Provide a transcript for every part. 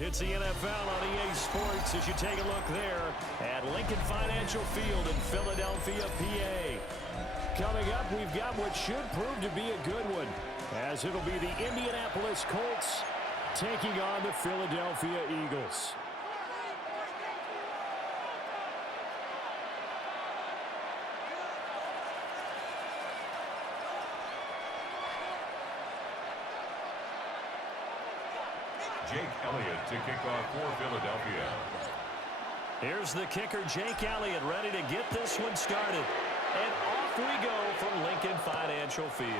It's the NFL on EA Sports as you take a look there at Lincoln Financial Field in Philadelphia, PA. Coming up, we've got what should prove to be a good one, as it'll be the Indianapolis Colts taking on the Philadelphia Eagles. Jake Elliott to kick off for Philadelphia. Here's the kicker, Jake Elliott, ready to get this one started. And off we go from Lincoln Financial Field.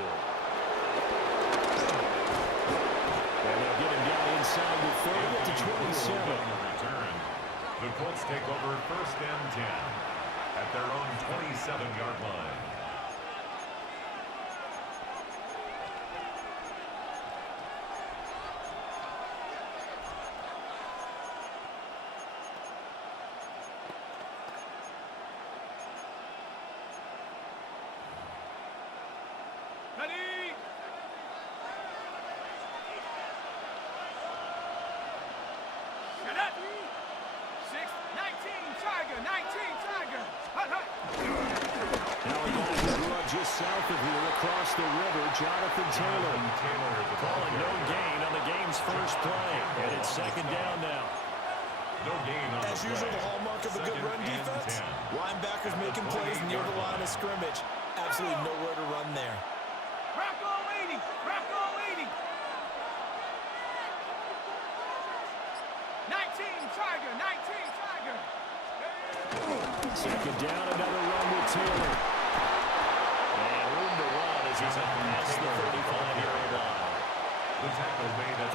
And they'll get him down inside the 30 at the 27. Return. The Colts take over 1st and 10 at their own 27-yard line. Just south of here, across the river, Jonathan Taylor. Calling no gain on the game's first play. And it's 2nd down now. No gain on As usual, the hallmark of a good run defense. Linebackers making plays near the line of scrimmage. Absolutely nowhere to run there. Crack on leading. Crack on leading. 19 Tiger. 19 Tiger. 2nd down, another run with Taylor. He's up past the 35-yard line.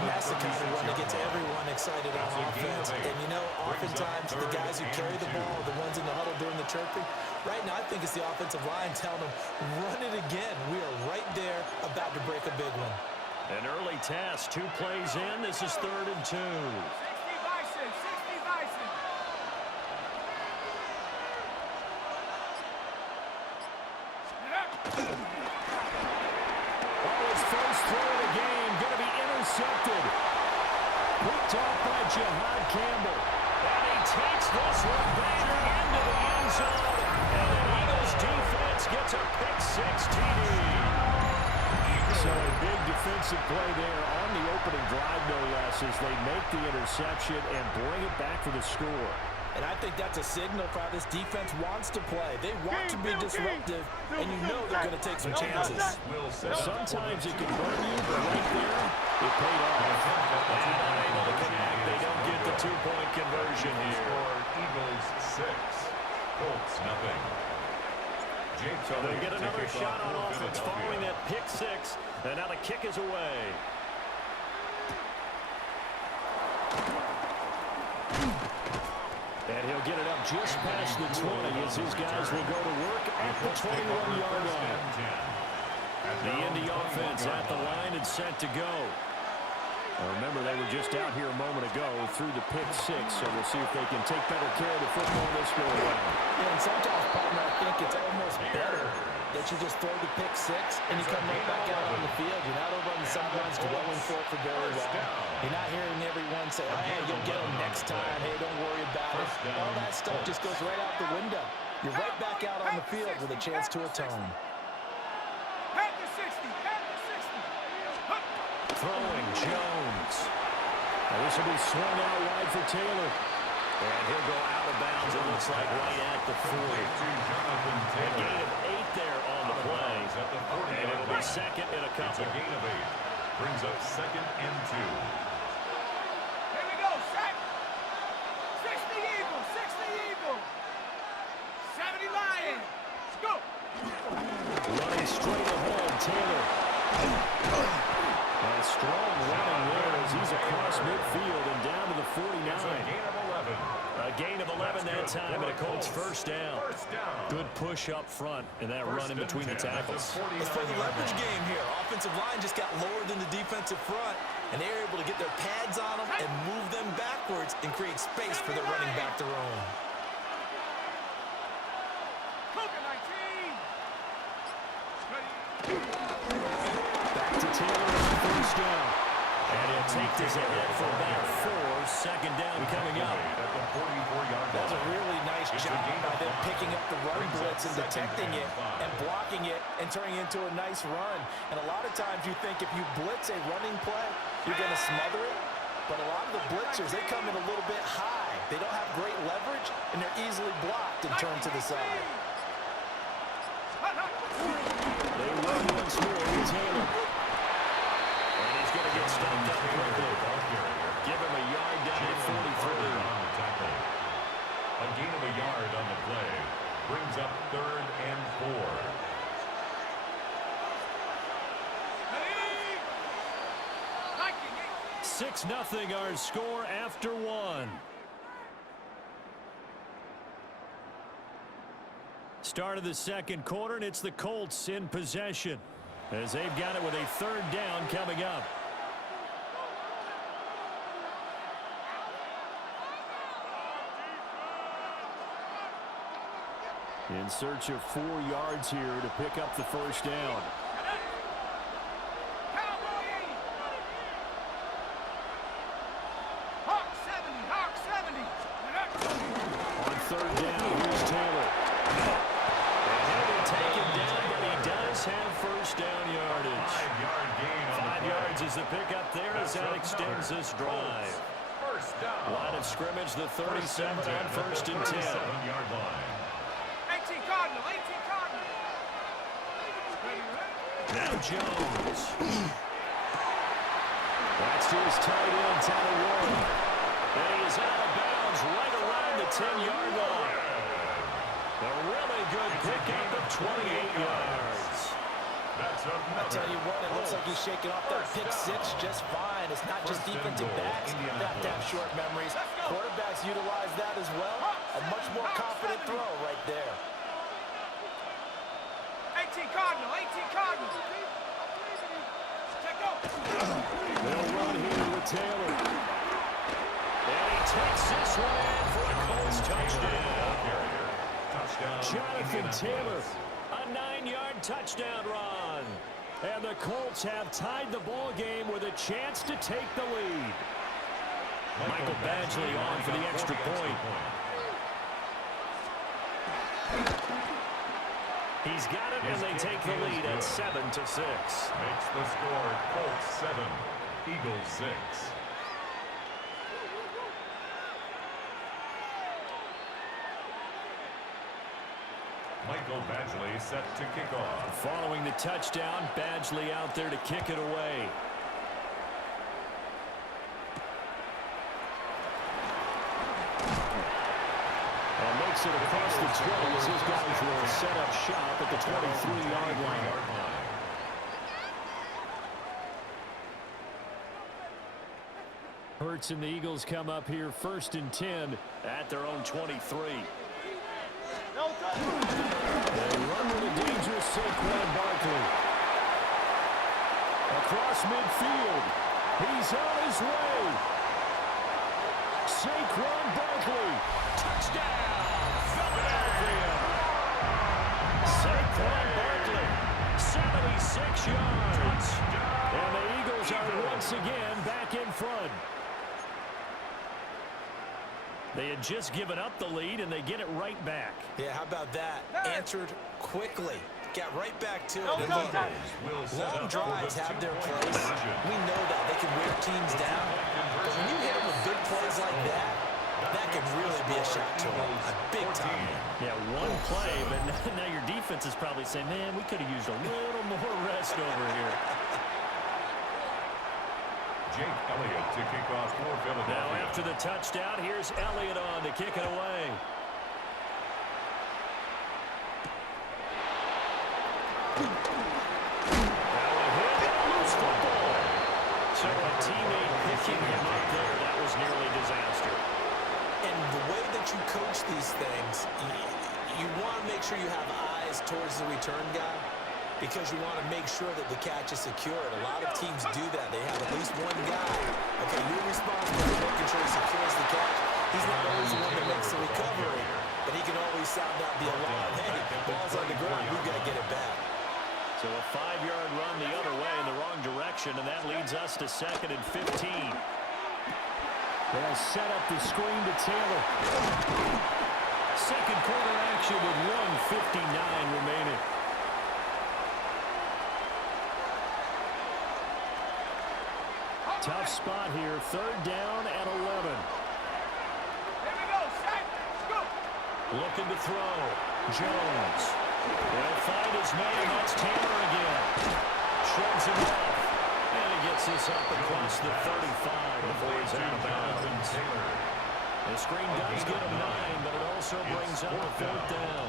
That's the kind of run that gets everyone excited on offense. And, you know, oftentimes the guys who carry the ball are the ones in the huddle doing the chirping. Right now, I think it's the offensive line telling them, run it again. We are right there about to break a big one. An early task, 2 plays in. This is 3rd and 2. 60 Bison, 60 Bison. Intercepted. Picked off by Jihad Campbell. And he takes this one back into the end zone. And the Eagles defense gets a pick-6 TD. So a big defensive play there on the opening drive, no less, as they make the interception and bring it back for the score. And I think that's a signal for how this defense wants to play. They want to be disruptive, and you know they're going to take some chances. Sometimes it can burn you, but right there, it paid off. And unable to connect, they don't get the 2-point conversion here. Eagles 6, Colts nothing. So they'll get another shot on offense following that pick-6, and now the kick is away. And he'll get it up just past the 20 as his guys will go to work at the 21-yard line. The Indy offense at the line and set to go. Remember, they were just out here a moment ago through the pick-6, so we'll see if they can take better care of the football this go around. Yeah, and sometimes, partner, I think it's almost better that you just throw the pick-6 and you come right back out on the field. You're not over on the sidelines dwelling for it for very long. You're not hearing everyone say, oh, hey, you'll get them next time. Hey, don't worry about it. All that stuff just goes right out the window. You're right back out on the field with a chance to atone. Head to 60. Head to 60. Throwing Jones. Now this will be swung out wide for Taylor. And he'll go out of bounds, it looks like, right at the 40. A gain of 8 there on the play. And it'll be 2nd and a couple. A gain of 8. Brings up 2nd and 2. Here we go, set. 60 Eagles, 60 Eagles. 70 Lions. Go. Running straight ahead, Taylor. And strong running there as he's across midfield and down to the 49. A gain of 11 that time, and a Colts 1st down. Good push up front, and that run in between the tackles. Let's play the leverage game here. Offensive line just got lower than the defensive front, and they're able to get their pads on them and move them backwards and create space for their running back to roam. Back to Taylor on 1st down. And he'll take this ahead for about 4. Second down coming up. That's a really nice job by them picking up the run blitz and detecting it and blocking it and turning it into a nice run. And a lot of times you think if you blitz a running play, you're going to smother it. But a lot of the blitzers, they come in a little bit high. They don't have great leverage, and they're easily blocked and turned to the side. They run once more with Taylor. And he's going to get stopped up quickly. Give him a yard down to 43. A gain of a yard on the play brings up 3rd and 4. 6-0 our score after 1. Start of the second quarter, and it's the Colts in possession as they've got it with a 3rd down coming up. In search of 4 yards here to pick up the first down. On 3rd down, here's Taylor. And he'll be taken down, but he does have first down yardage. 5-yard gain on 5 yards is the pickup there as that extends this drive. First down. Line of scrimmage, the 37 on 1st and 10. 37-yard line. 18 Cardinal, 18 Cardinal. Now Jones. That's to his tight end, Tyler Warren. And he is out of bounds right around the 10-yard line. A really good pickup of 28 yards. I'll tell you what, it looks like he's shaking off that pick-6 just fine. It's not just defensive backs that have short memories. Quarterbacks utilize that as well. A much more confident throw right there. 18 Cardinal, 18 Cardinal. Check go. They'll run here with Taylor. And he takes this one in for a Colts touchdown. Jonathan Taylor, a 9-yard touchdown run. And the Colts have tied the ball game with a chance to take the lead. Michael Badgley on for the extra point. He's got it, and they take the lead at 7-6. Makes the score Colts 7, Eagles 6. Michael Badgley set to kick off. Following the touchdown, Badgley out there to kick it away. And makes it across the 20 as his guys will set up shop at the 23-yard line. Hurts and the Eagles come up here 1st and 10 at their own 23. They run with a dangerous Saquon Barkley. Across midfield. He's on his way. Saquon Barkley. Touchdown, Philadelphia. Saquon Barkley, 76 yards. And the Eagles are once again back in front. They had just given up the lead, and they get it right back. Yeah, how about that? Answered quickly. Got right back to it. Long drives have their place. We know that. They can wear teams down. But when you hit them with big plays like that, that can really be a shot to them. A big time. Yeah, one play, but now your defense is probably saying, man, we could have used a little more rest over here. Jake Elliott to kick off for Philadelphia. Now after the touchdown, here's Elliott on to kick it away. So a teammate picking him up there, that was nearly disaster. And the way that you coach these things, you want to make sure you have eyes towards the return guy, because you want to make sure that the catch is secured. A lot of teams do that. They have at least one guy. Okay, you're responsible for making sure he secures the catch. He's not always the one that makes the recovery, but he can always sound out the alarm. Hey, ball's on the ground. We've got to get it back. So So a 5-yard run the other way in the wrong direction, and that leads us to 2nd and 15. They'll set up the screen to Taylor. Second quarter action with 1:59 remaining. Tough spot here. 3rd down and 11. Here we go. Set. Go. Looking to throw. Jones. They'll find his man. That's Taylor again. Shrugs him off. And he gets this up across the 35 before he's out of bounds. The screen does get him 9, but it also brings up a 4th down.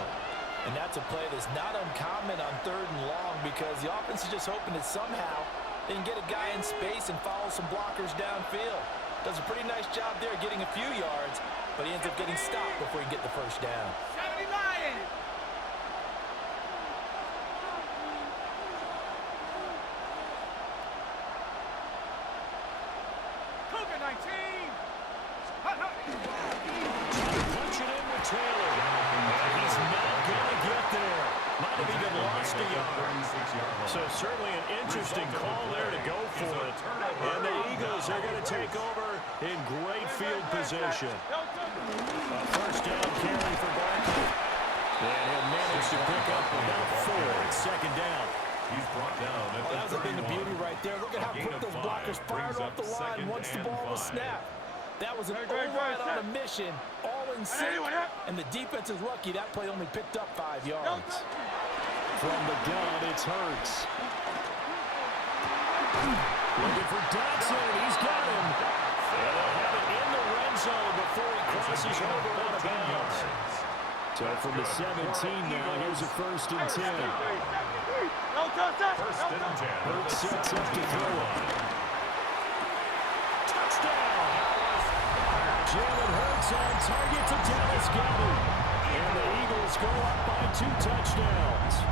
And that's a play that's not uncommon on 3rd and long because the offense is just hoping that somehow they can get a guy in space and follow some blockers downfield. Does a pretty nice job there getting a few yards, but he ends up getting stopped before he can get the 1st down. 70 Lions. Cougar 19. Hut, hut. Punch it in with Taylor. He's not going to get there. Might have even lost a yard. So certainly an interesting call there to go for it. And the Eagles are going to take over in great field position. A 1st down carry for Barkley. And he'll manage to pick up about 4 at 2nd down. He's brought down at That was a bit of beauty right there. Look at how quick those blockers fired off the line once the ball was snapped. That was an override on a mission, all in sync, and the defense is lucky that play only picked up 5 yards. From the gun, it's Hurts. Looking for Dodson. He's got him. And they'll have it in the red zone before he crosses over out of bounds. So from the 17 now, here's a 1st and 10. First and 10. Hurts sets up to throw it. Touchdown! Jalen Hurts on target to Dallas Goedert. And the Eagles go up by 2 touchdowns.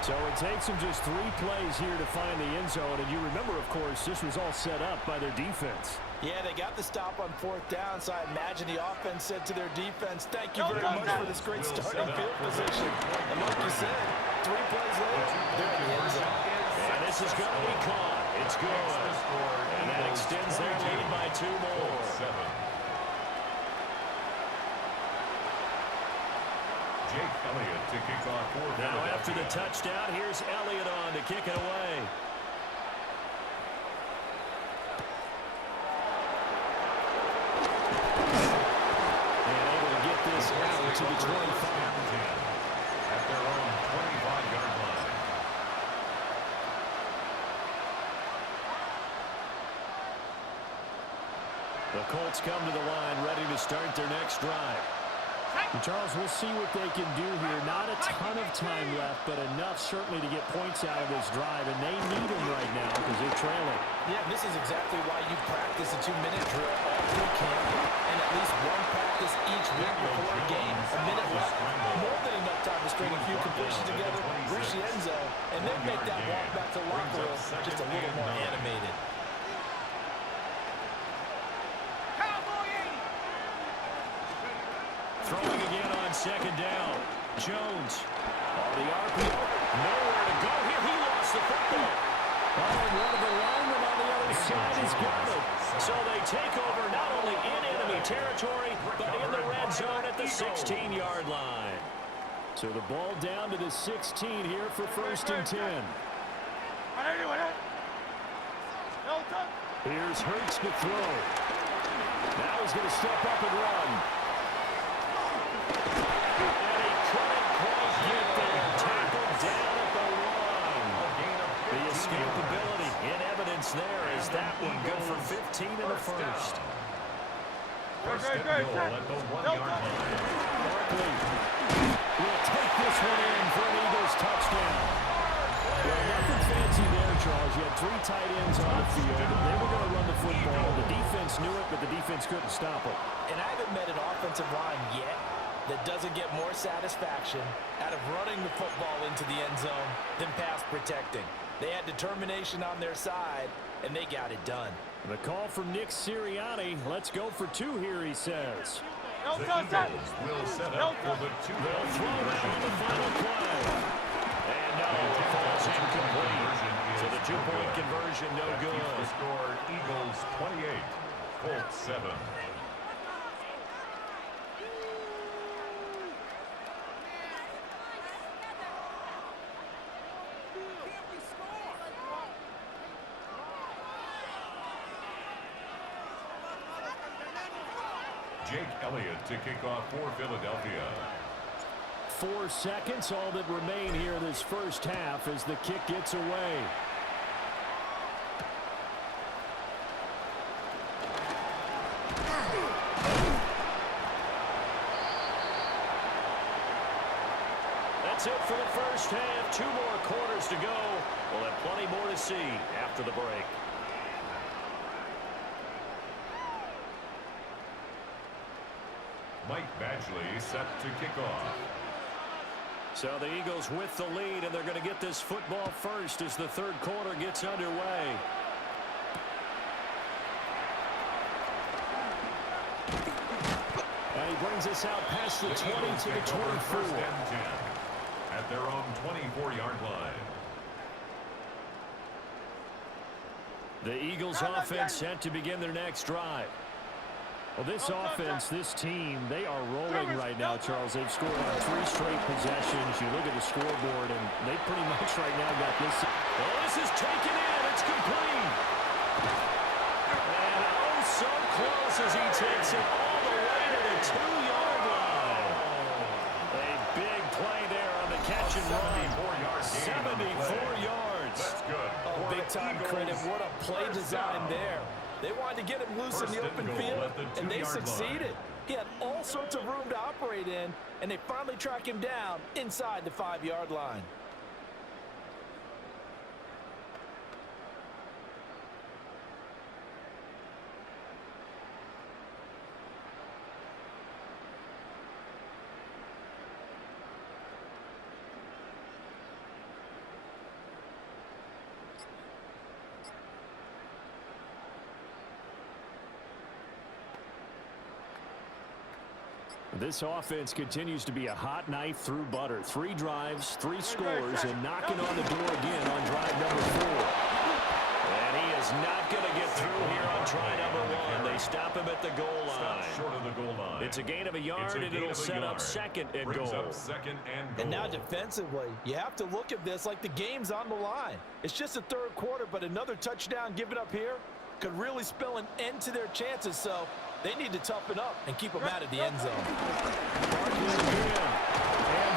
So it takes them just 3 plays here to find the end zone. And you remember, of course, this was all set up by their defense. Yeah, they got the stop on 4th down, so I imagine the offense said to their defense, thank you very much for this great starting field position. And like you said, 3 plays later, they're in the end zone. And this is going to be caught. It's good. And that extends their lead by 2 more. Jake Elliott to kick off for Now after the touchdown, here's Elliott on to kick it away. And able to get this out to the 25. At their own 25-yard line. The Colts come to the line ready to start their next drive. And Charles, we'll see what they can do here. Not a ton of time left, but enough certainly to get points out of this drive, and they need them right now because they're trailing. Yeah, this is exactly why you practice a 2-minute drill all through camp, and at least 1 practice each week before a game. A minute left, more than enough time to string a few completions together, reach the end zone, and then make that walk back to the locker room just a little more animated. Throwing again on 2nd down. Jones on the RPO. Nowhere to go here. He lost the football. Oh, and one of the linemen on the other side has got it. So they take over not only in enemy territory, but in the red zone at the 16-yard line. So the ball down to the 16 here for 1st and 10. Here's Hurts to throw. Now he's going to step up and run. And he couldn't quite get there. Tackled down at the line. The escapability in evidence there is that one good for 15 in the 1st. First and goal at the 1-yard line. Barkley will take this one in for an Eagles touchdown. Well, nothing fancy there, Charles. You had 3 tight ends on the field, and they were going to run the football. The defense knew it, but the defense couldn't stop it. And I haven't met an offensive line yet that doesn't get more satisfaction out of running the football into the end zone than pass protecting. They had determination on their side, and they got it done. The call from Nick Sirianni. Let's go for 2 here, he says. The Eagles will set up for the 2-point They'll throw it on the final play. And no, the two-point conversion, no That good. keeps the score Eagles 28, Colts 7. Jake Elliott to kick off for Philadelphia. 4 seconds, all that remain here this first half as the kick gets away. That's it for the first half. 2 more quarters to go. We'll have plenty more to see after the break. Mike Badgley set to kick off. So the Eagles with the lead, and they're going to get this football first as the third quarter gets underway. And he brings us out past the 20 to the 24. First and 10 at their own 24-yard line. The Eagles offense set to begin their next drive. Well, this offense, this team, they are rolling right now, Charles. They've scored on 3 straight possessions. You look at the scoreboard, and they pretty much right now got this. Oh, this is taken in. It's complete. And oh, so close as he takes it all the way to the 2-yard line. A big play there on the catch and run. 74 yards. That's good. Oh, big-time credit. What a play design there. They wanted to get him loose in the open field, and they succeeded. He had all sorts of room to operate in, and they finally track him down inside the 5-yard line. This offense continues to be a hot knife through butter. 3 drives, 3 scores, and knocking on the door again on drive number 4. And he is not going to get through here on try number 1. They stop him at the goal line. Short of the goal line. It's a gain of a yard, and it'll set up second and Brings goal. up second and goal. And now defensively, you have to look at this like the game's on the line. It's just the third quarter, but another touchdown given up here could really spell an end to their chances. So they need to toughen up and keep them out of the end zone. And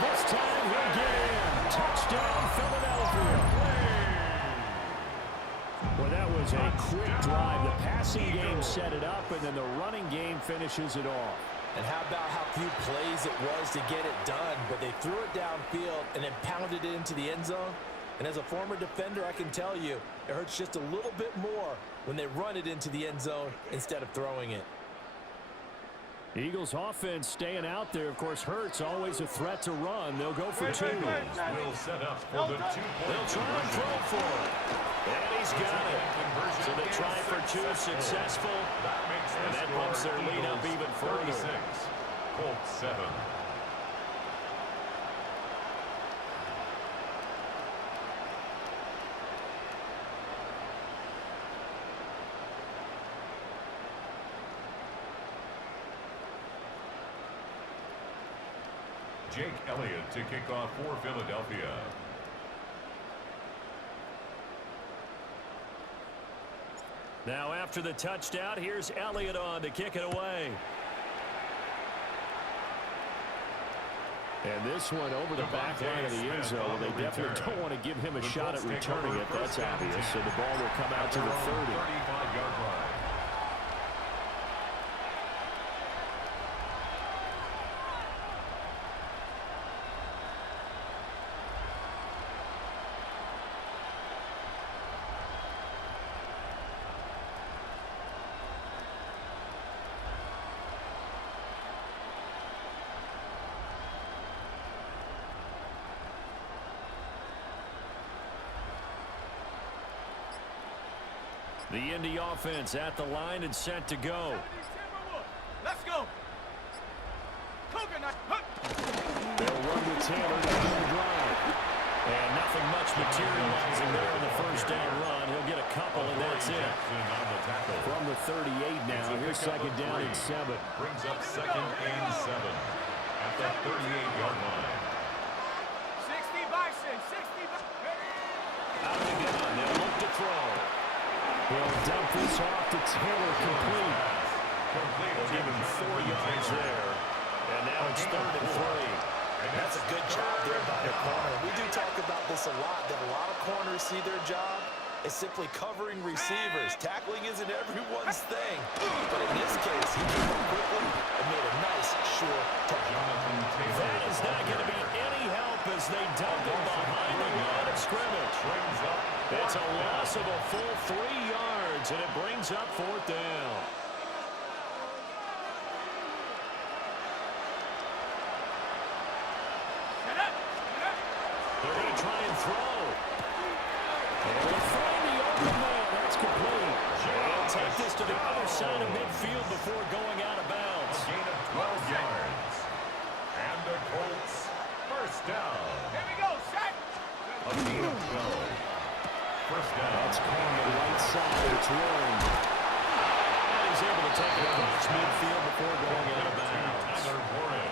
this time he'll get in. Touchdown, Philadelphia. Well, that was a quick drive. The passing game set it up, and then the running game finishes it off. And how about how few plays it was to get it done, but they threw it downfield and then pounded it into the end zone. And as a former defender, I can tell you, it hurts just a little bit more when they run it into the end zone instead of throwing it. Eagles offense staying out there. Of course, Hurts always a threat to run. They'll go for 2. Will set up for the 2-point They'll try and throw for it. And he's got it. So they try for 2, successful. And that bumps their lead up even further. 36, Colts 7. Jake Elliott to kick off for Philadelphia. Now after the touchdown, here's Elliott on to kick it away. And this one over the back line of the end zone. They definitely don't want to give him a shot at returning it. That's obvious. So the ball will come out to the 30. 35-yard line. The Indy offense at the line and set to go. Let's go. They'll run with Taylor to begin the drive. And nothing much materializing there on the first down run. He'll get a couple, and that's it. From the 38 now, here's second down and 7. Brings up second and 7 at the 38-yard line. 60 Bison, 60 Bison. Out of the gun, they'll look to throw. He'll dump this off to Taylor, complete. They'll give him 4 yards there. And now it's 3rd and 3. That's a good job there by the corner. We do talk about this a lot, that a lot of corners see their job as simply covering receivers. Tackling isn't everyone's thing. But in this case, he came up quickly and made a nice, sure tackle. That is not going to be any help as they dump him behind the line of scrimmage. It's a loss of a full 3 yards, and it brings up 4th down. They're going to try and throw. And they'll find the open man. That's complete. They'll take this to the other side of midfield before going out of bounds. A gain of 12 yards. And the Colts first down. Here we go, set. A gain of 12. First down. That's caught on the right side. It's Warren. And he's able to take it across midfield before going out of bounds. Tyler Warren.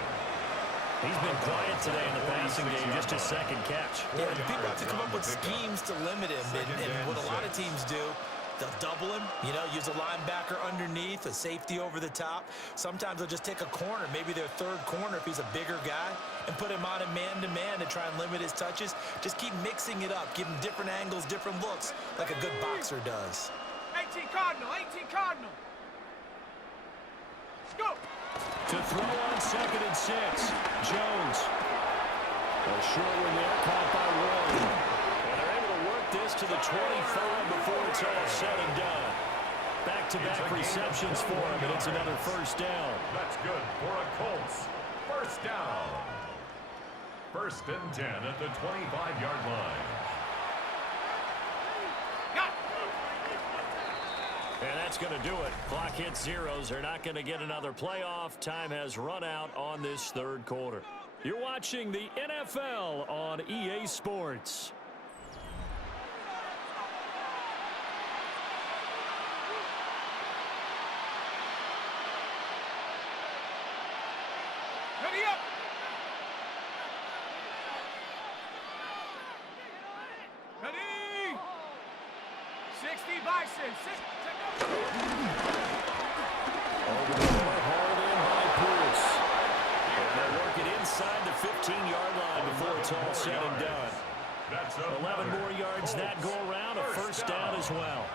He's been quiet today in the passing game, just his second catch. Yeah, people have to come up with schemes to limit him, and what a lot of teams do, they'll double him, use a linebacker underneath, a safety over the top. Sometimes they'll just take a corner, maybe their third corner if he's a bigger guy, and put him on a man-to-man to try and limit his touches. Just keep mixing it up, give him different angles, different looks, like a good boxer does. 18 Cardinal, 18 Cardinal. Go. To throw on 2nd and 6, Jones. A short one there, caught by Warren. And they're able to work this to the 25 before it's all said and done. Back-to-back receptions for him, and it's another first down. That's good for a Colts. First down. 1st and 10 at the 25-yard line. And that's going to do it. Clock hits zeros. They're not going to get another playoff. Time has run out on this 3rd quarter. You're watching the NFL on EA Sports. Ready up. Ready. 60 Bison, 60. Over the middle, hauled in by Pierce. And they'll work it inside the 15-yard line before it's all said and done. 11 more yards that go around, a first down as well.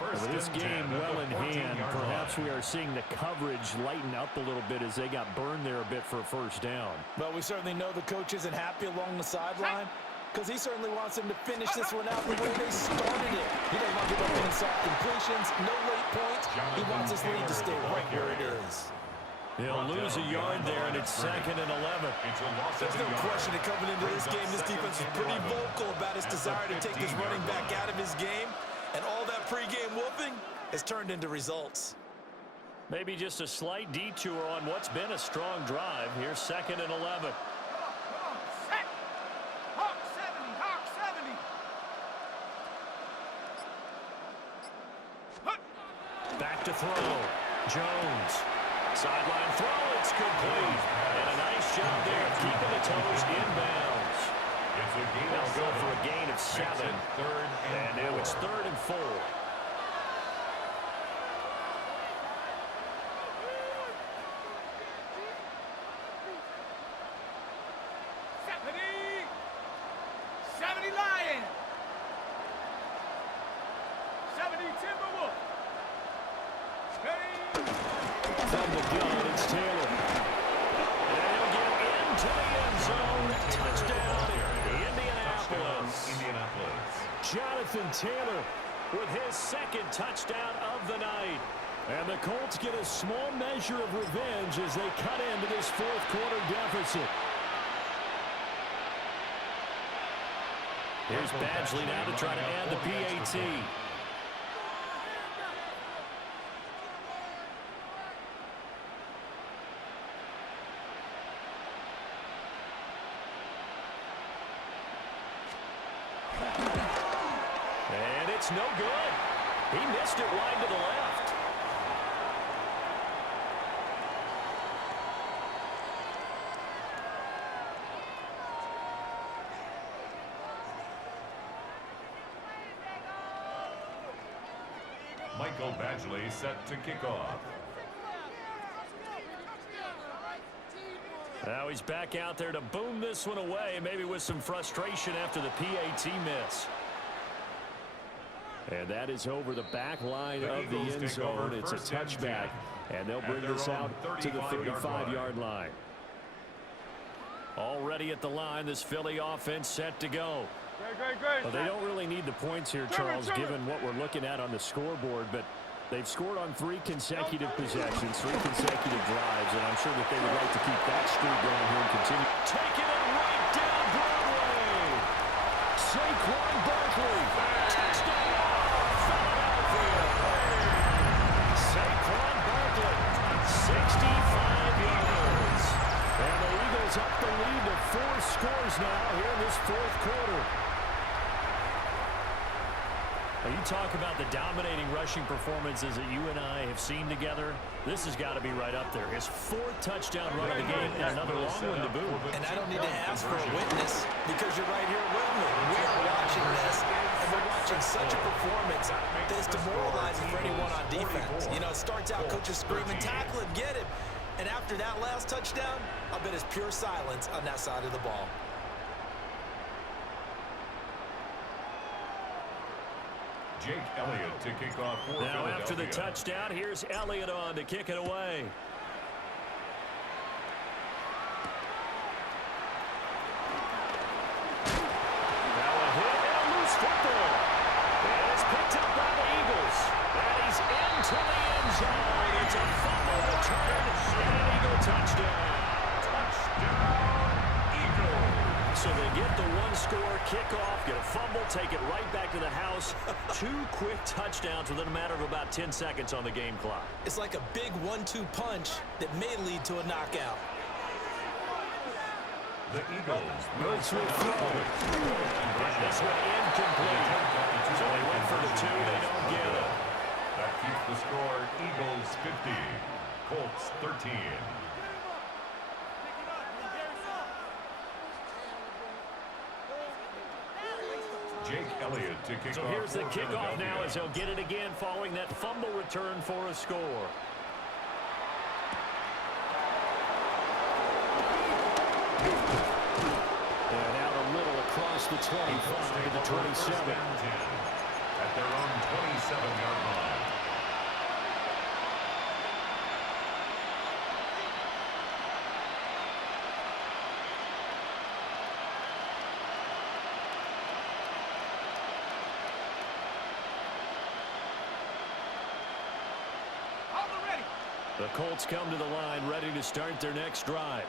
With this game well in hand, perhaps we are seeing the coverage lighten up a little bit as they got burned there a bit for a first down. But we certainly know the coach isn't happy along the sideline, because he certainly wants them to finish this one out the way they started it. He doesn't want to give up any soft completions, no late points. He wants his lead to stay right where it is. He'll lose a yard there, and it's 2nd and 11. There's no question that coming into this game, this defense is pretty vocal about its desire to take this running back out of his game, and all that pregame whooping has turned into results. Maybe just a slight detour on what's been a strong drive. Here's 2nd and 11. Back to throw. Jones. Sideline throw. It's complete. And a nice job there of keeping the toes inbounds. They'll go for a gain of 7. And now it's 3rd and 4. From the gun, it's Taylor. And he'll get into the end zone. Touchdown, Indianapolis. Jonathan Taylor with his 2nd touchdown of the night. And the Colts get a small measure of revenge as they cut into this 4th quarter deficit. Here's Badgley now to try to add the PAT. It's no good. He missed it wide to the left. Michael Badgley set to kick off. Now he's back out there to boom this one away, maybe with some frustration after the PAT miss. And that is over the back line of the end zone. It's a touchback, and they'll bring this out to the 35-yard line. Already at the line, this Philly offense set to go. Well, they don't really need the points here, Charles, given what we're looking at on the scoreboard, but they've scored on 3 consecutive possessions, 3 consecutive drives, and I'm sure that they would like to keep that streak going here and continue. Taking it right down Broadway. Saquon Barkley. Touchdown, Philadelphia. Saquon Barkley, 65 yards. And the Eagles up the lead to 4 scores now here in this 4th quarter. You talk about the dominating rushing performances that you and I have seen together. This has got to be right up there. His 4th touchdown run of the game and another long one to boot. And I don't need to ask for a witness because you're right here with me. We are watching this, and we're watching such a performance that is demoralizing for anyone on defense. You know, it starts out coaches screaming, tackle him, get him. And after that last touchdown, I bet it's pure silence on that side of the ball. Jake Elliott to kick off for Now Philadelphia. after the touchdown, here's Elliott on to kick it away. Now a hit and a loose football. And it's picked up by the Eagles. And he's into the end zone. It's a fumble return and an Eagle touchdown. Touchdown, Eagles. So they get the 1-score kickoff, get a fumble, take it right back to the house. 2 quick touchdowns within a matter of about 10 seconds on the game clock. It's like a big 1-2 punch that may lead to a knockout. The Eagles Moves with throw. This one incomplete. So they went for the 2, they don't get it. That keeps the score Eagles 50, Colts 13. Jake Elliott to kick So off. here's the for kickoff now Philadelphia. as he'll get it again following that fumble return for a score. And out a little across the 25 to the 27. At their own 27-yard line. The Colts come to the line ready to start their next drive.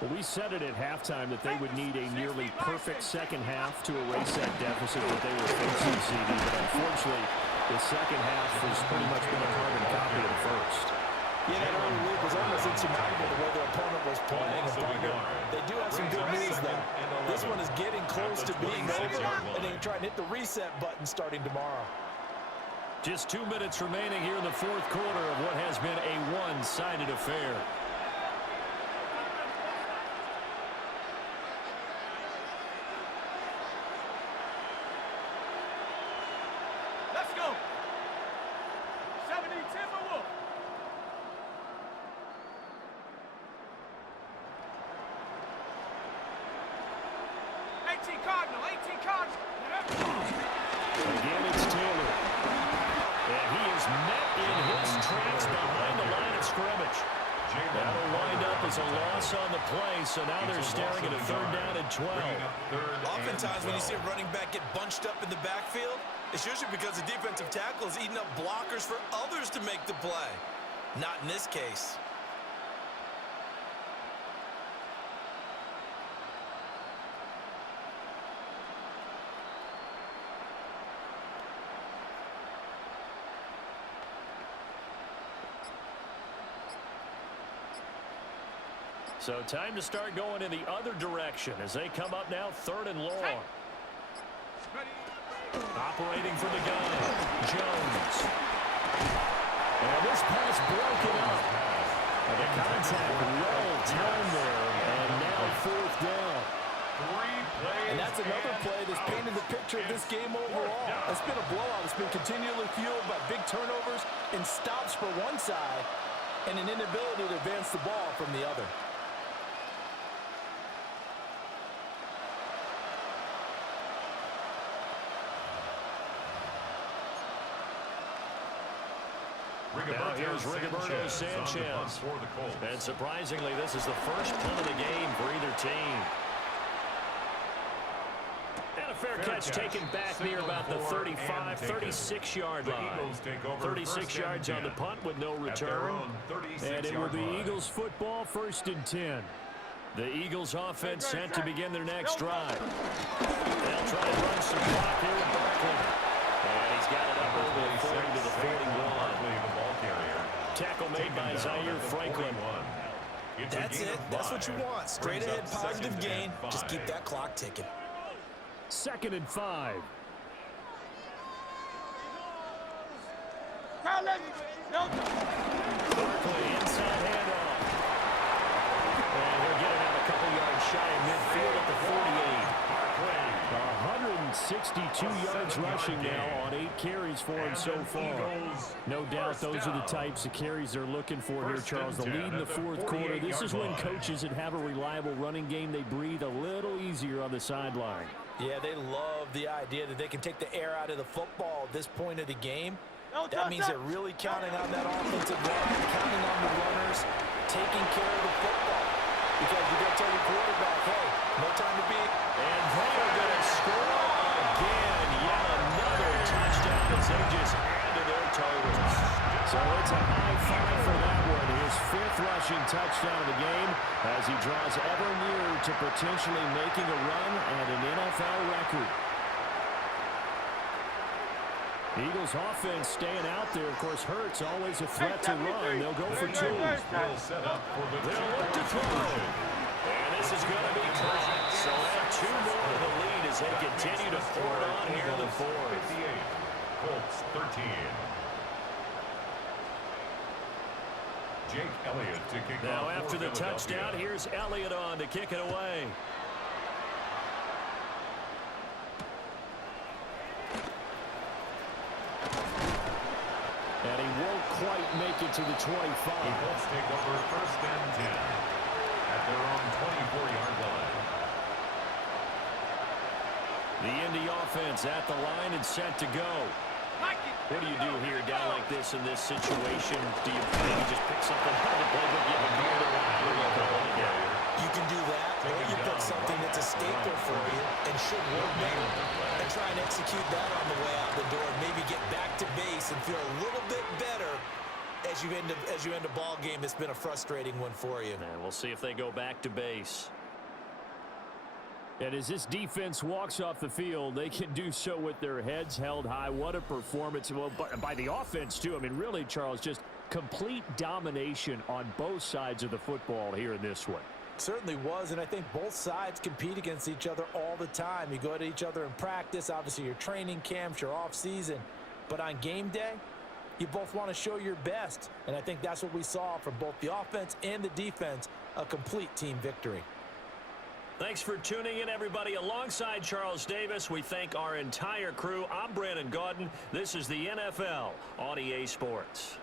Well, we said it at halftime that they would need a nearly perfect second half to erase that deficit that they were facing, CD. But unfortunately, the second half has pretty much been a carbon copy of the first. Yeah, that early lead was almost insurmountable the way their opponent was playing. They do have some good news, though. This one is getting close to being over, and they can try and hit the reset button starting tomorrow. Just 2 minutes remaining here in the 4th quarter of what has been a one-sided affair. Let's go. 70 Timberwolves. Cardinal. Again, it's Taylor. And he is met in his tracks behind the line of scrimmage. That'll wind up as a loss on the play, so now they're staring at a 3rd down and 12. Oftentimes when you see a running back get bunched up in the backfield, it's usually because the defensive tackle is eating up blockers for others to make the play. Not in this case. So time to start going in the other direction as they come up now 3rd and long. Operating from the gun, Jones. And this pass broken up. And the contact well timed there, and now fourth down. And that's another play that's painted the picture of this game overall. It's been a blowout. It's been continually fueled by big turnovers and stops for one side and an inability to advance the ball from the other. Now here's Rigoberto Sanchez. And surprisingly, this is the first punt of the game for either team. And a fair catch taken back near about the 35, 36-yard line. 36 yards on the punt with no return. And it will be Eagles football, 1st and 10. The Eagles offense set to begin their next drive. They'll try to run some clock here with Barkley. And he's got it up over the 40 to the 41. Tackle made by Zaire Franklin. That's it. That's what you want. Straight ahead, positive gain. Just keep that clock ticking. 2nd and 5. Barkley inside handoff. And they're getting out a couple yards shy of midfield at the 48. 162 yards rushing now on 8 carries for him so far. No doubt those are the types of carries they're looking for here, Charles. The lead in the 4th quarter. This is when coaches that have a reliable running game, they breathe a little easier on the sideline. Yeah, they love the idea that they can take the air out of the football at this point of the game. That means they're really counting on that offensive line, counting on the runners, taking care of the football. Because you got to tell your quarterback, hey, no time to beat. And they're going to score again. Yet another touchdown as they just add to their totals. So it's a high five for that one. His 5th rushing touchdown of the game as he draws ever nearer to potentially making a run at an NFL record. Eagles offense staying out there. Of course, Hurts always a threat to run. They'll go for 2. They'll look to throw. And this is going to be caught. So add 2 more to the lead as they continue to pour it on here in the 4th. Colts 13. Jake Elliott to kick off. Now after the touchdown, here's Elliott on to kick it away. And he won't quite make it to the 25. The Colts take over 1st and 10 at their own 24-yard line. The Indy offense at the line and set to go. What do you do here down like this in this situation? Do you maybe just pick something out of the playbook? You have a guard around here. You can do that, or you put something that's a staple for you and should work better. And try and execute that on the way out the door. Maybe get back to base and feel a little bit better as you end a ball game that's been a frustrating one for you. And we'll see if they go back to base. And as this defense walks off the field, they can do so with their heads held high. What a performance. Well, by the offense, too. I mean, really, Charles, just complete domination on both sides of the football here in this one. Certainly was, and I think both sides compete against each other all the time. You go at each other in practice, obviously your training camps, your off-season. But on game day, you both want to show your best. And I think that's what we saw from both the offense and the defense, a complete team victory. Thanks for tuning in, everybody. Alongside Charles Davis, we thank our entire crew. I'm Brandon Gaudin. This is the NFL on EA Sports.